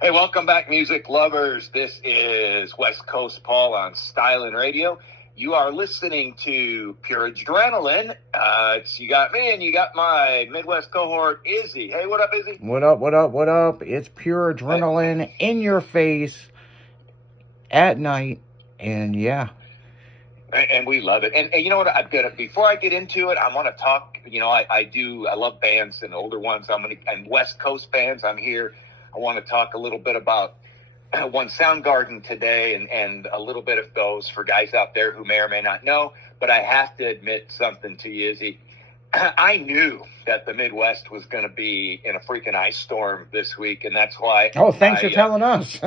Hey, welcome back, music lovers. This is West Coast Paul on Stylin' Radio. You are listening to Pure Adrenaline. You got me and you got my Midwest cohort, Izzy. Hey, what up, Izzy? What up, what up, what up? It's Pure Adrenaline in your face at night. And yeah. And we love it. And you know what? Before I get into it, I want to talk. I love bands and older ones. And West Coast bands. I'm here. I want to talk a little bit about one Soundgarden today and a little bit of those for guys out there who may or may not know. But I have to admit something to you, Izzy. I knew that the Midwest was going to be in a freaking ice storm this week, and that's why. Oh, thanks for telling us.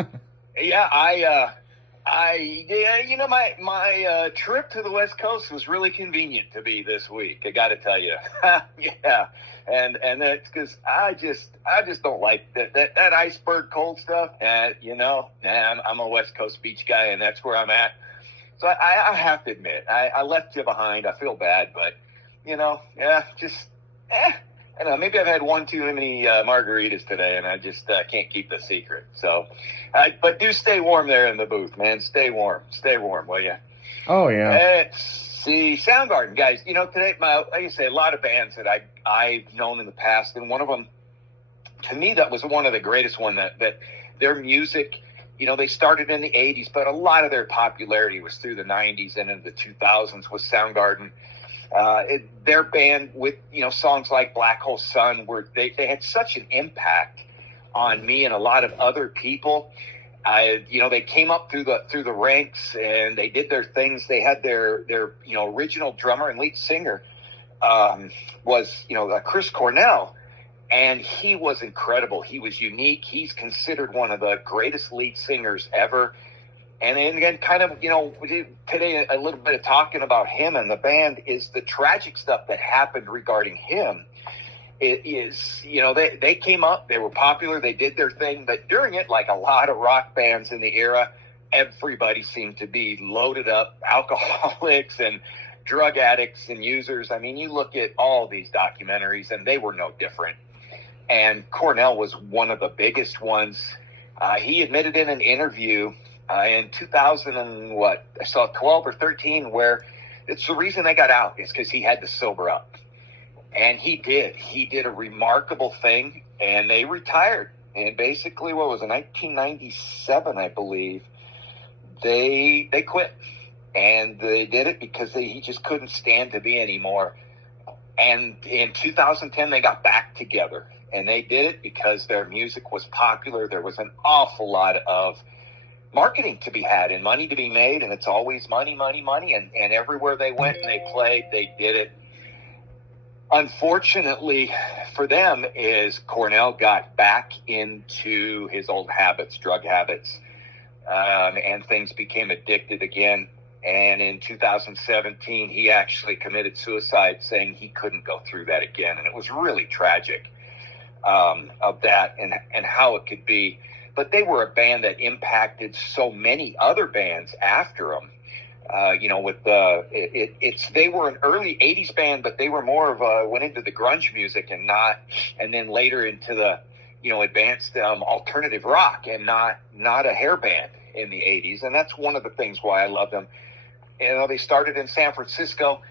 My trip to the West Coast was really convenient to be this week. I got to tell you, yeah, and that's because I just don't like that iceberg cold stuff. And I'm a West Coast beach guy, and that's where I'm at. So I have to admit, I left you behind. I feel bad, but I don't know, maybe I've had one too many margaritas today, and I just can't keep the secret. So, but do stay warm there in the booth, man. Stay warm, will you? Oh, yeah. Let's see, Soundgarden, guys. Today, like I say, a lot of bands that I've known in the past, and one of them, to me, that was one of the greatest one that their music, they started in the 80s, but a lot of their popularity was through the 90s and into the 2000s with Soundgarden. Their band with songs like Black Hole Sun, where they had such an impact on me and a lot of other people. They came up through the ranks and they did their things. They had their original drummer and lead singer was Chris Cornell, and he was incredible. He was unique. He's considered one of the greatest lead singers ever. And then again, kind of, today a little bit of talking about him and the band is the tragic stuff that happened regarding him. It is, they came up, they were popular, they did their thing, but during it, like a lot of rock bands in the era, everybody seemed to be loaded up alcoholics and drug addicts and users. I mean, you look at all these documentaries and they were no different. And Cornell was one of the biggest ones. He admitted in an interview in 2012 or 13, where it's the reason they got out is because he had to sober up. And he did a remarkable thing, and they retired. And basically, what was it, 1997, I believe, they quit. And they did it because he just couldn't stand to be anymore. And in 2010, they got back together. And they did it because their music was popular. There was an awful lot of marketing to be had and money to be made, and it's always money. And everywhere they went and they played, they did it. Unfortunately for them is Cornell got back into his old habits, drug habits, and things became addicted again. And in 2017, he actually committed suicide, saying he couldn't go through that again. And it was really tragic of that and how it could be. But they were a band that impacted so many other bands after them. They were an early 80s band, but they were more of went into the grunge music and then later into the, advanced alternative rock and not a hair band in the 80s. And that's one of the things why I love them. They started in San Francisco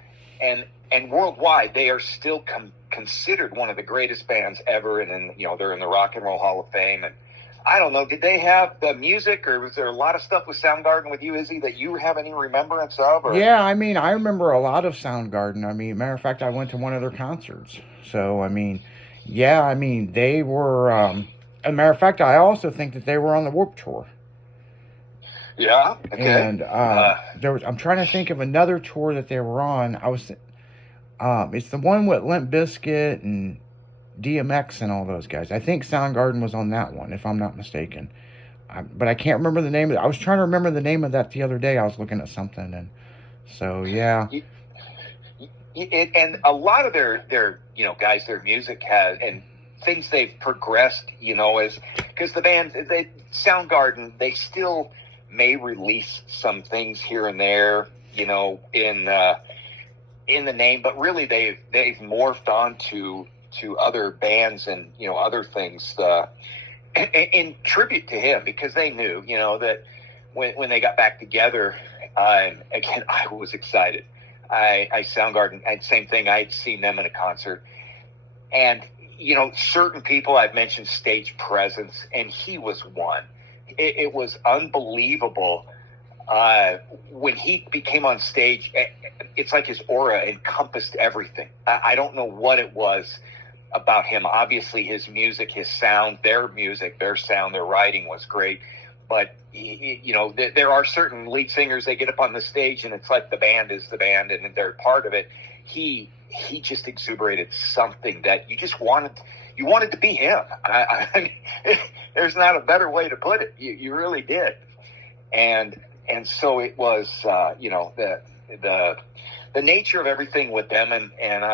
and worldwide, they are still considered one of the greatest bands ever. And then, they're in the Rock and Roll Hall of Fame. And I don't know, did they have the music, or was there a lot of stuff with Soundgarden with you, Izzy, that you have any remembrance of? Or? Yeah, I remember a lot of Soundgarden. Matter of fact, I went to one of their concerts. So, they were, as a matter of fact, I also think that they were on the Warped Tour. Yeah, okay. And I'm trying to think of another tour that they were on. It's the one with Limp Bizkit and DMX and all those guys. I think Soundgarden was on that one, if I'm not mistaken. But I can't remember the name of it. I was trying to remember the name of that the other day. I was looking at something, and so yeah. And a lot of their guys, their music has and things they've progressed, is because the band, Soundgarden, they still may release some things here and there, in the name, but really they've morphed on to other bands and other things. in tribute to him, because they knew, that when they got back together, again, I was excited. Soundgarden, same thing. I'd seen them in a concert, and certain people I've mentioned stage presence, and he was one. It was unbelievable. When he became on stage, it's like his aura encompassed everything. I don't know what it was about him. Obviously, his music, his sound, their music, their sound, their writing was great. But, there are certain lead singers, they get up on the stage and it's like the band is the band and they're part of it. He just exuberated something that you wanted to be him. I mean, there's not a better way to put it. You really did. And so it was, the nature of everything with them. And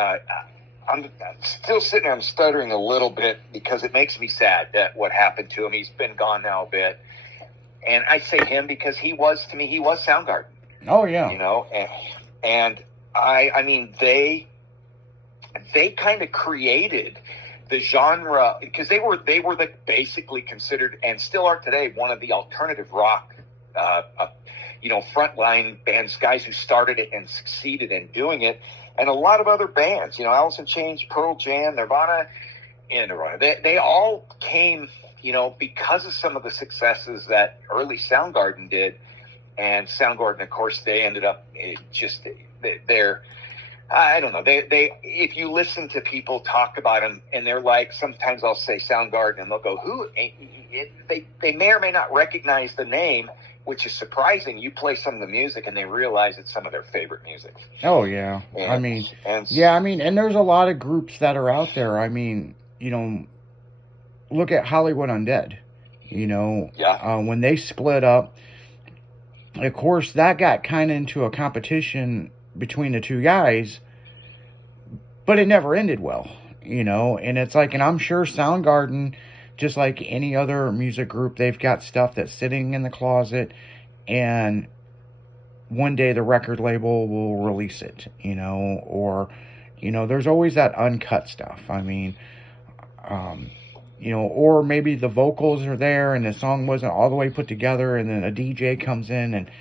I'm still sitting there, I'm stuttering a little bit because it makes me sad that what happened to him. He's been gone now a bit. And I say him because he was Soundgarden. Oh, yeah. And I mean, they kind of created the genre, because they were basically considered, and still are today, one of the alternative rock, frontline bands, guys who started it and succeeded in doing it. And a lot of other bands, Alice in Chains, Pearl Jam, Nirvana, and they all came, because of some of the successes that early Soundgarden did. And Soundgarden, of course, they ended up they're, I don't know. They if you listen to people talk about them, and they're like, sometimes I'll say Soundgarden, and they'll go, "Who?" They may or may not recognize the name, which is surprising. You play some of the music, and they realize it's some of their favorite music. Oh yeah, and there's a lot of groups that are out there. I mean, look at Hollywood Undead. When they split up, of course, that got kind of into a competition between the two guys, but it never ended well, and it's like, and I'm sure Soundgarden, just like any other music group, they've got stuff that's sitting in the closet, and one day the record label will release it, or, there's always that uncut stuff. I mean, or maybe the vocals are there and the song wasn't all the way put together, and then a DJ comes in and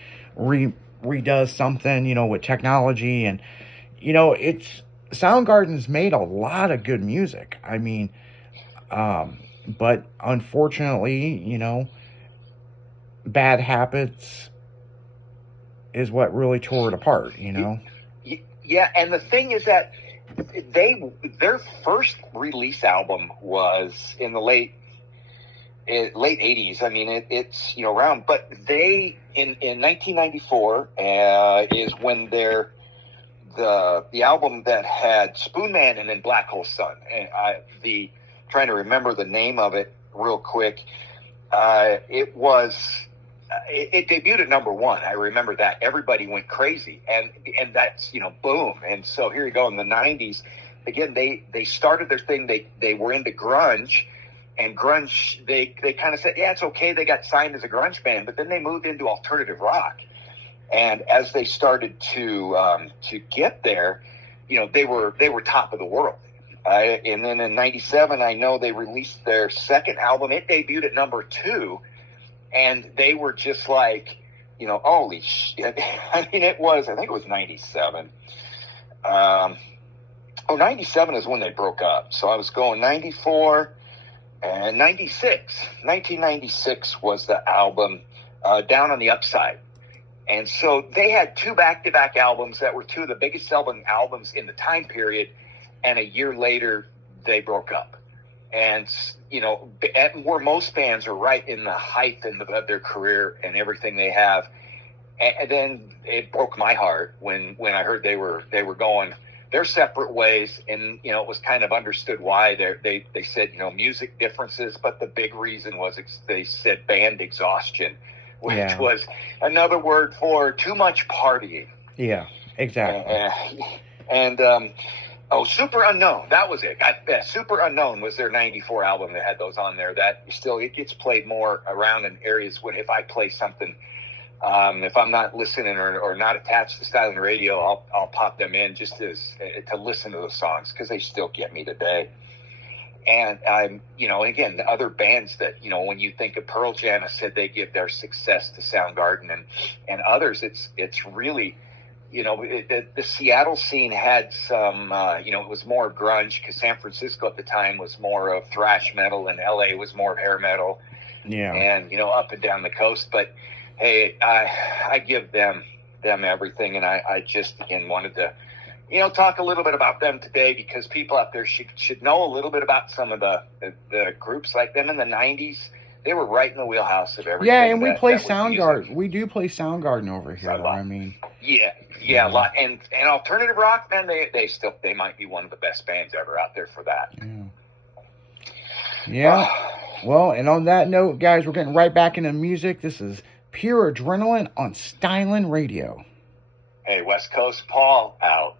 redoes something, with technology. And, it's Soundgarden's made a lot of good music. I mean, but unfortunately, bad habits is what really tore it apart, Yeah, and the thing is that their first release album was in the late 80s. I mean, it's around, but they in 1994 is when the album that had Spoonman and then Black Hole Sun. And trying to remember the name of it real quick. It debuted at number one. I remember that. Everybody went crazy, and that's, boom. And so here you go in the 90s. Again, they started their thing. They were into grunge, and grunge, they kind of said, yeah, it's okay. They got signed as a grunge band, but then they moved into alternative rock. And as they started to get there, they were top of the world. And then in 97, I know they released their second album. It debuted at number 2. And they were just like, holy shit. I mean, I think it was 97. 97 is when they broke up. So I was going 94 and 96. 1996 was the album, Down on the Upside. And so they had 2 back-to-back albums that were 2 of the biggest selling albums in the time period. And a year later, they broke up. And, where most bands are right in the height of their career and everything they have. And then it broke my heart when I heard they were going their separate ways. And, it was kind of understood why. They said, music differences, but the big reason was they said band exhaustion, which was another word for too much partying. Yeah, exactly. Super Unknown. That was it. Super Unknown was their 94 album that had those on there. That still, it gets played more around in areas when, if I play something, if I'm not listening or not attached to Styling Radio, I'll pop them in just to listen to those songs, because they still get me today. And I'm, again, the other bands that, when you think of Pearl Jam, I said they give their success to Soundgarden and others. It's really, the Seattle scene had some, it was more grunge because San Francisco at the time was more of thrash metal and LA was more hair metal. Yeah. And, up and down the coast. But hey, I give them everything. And I just, again, wanted to, talk a little bit about them today because people out there should know a little bit about some of the groups like them in the 90s. They were right in the wheelhouse of everything. Yeah, and we play Soundgarden. We do play Soundgarden over here. Yeah, a lot. And alternative rock, man, they might be one of the best bands ever out there for that. Yeah. Well, and on that note, guys, we're getting right back into music. This is Pure Adrenaline on Stylin' Radio. Hey, West Coast Paul out.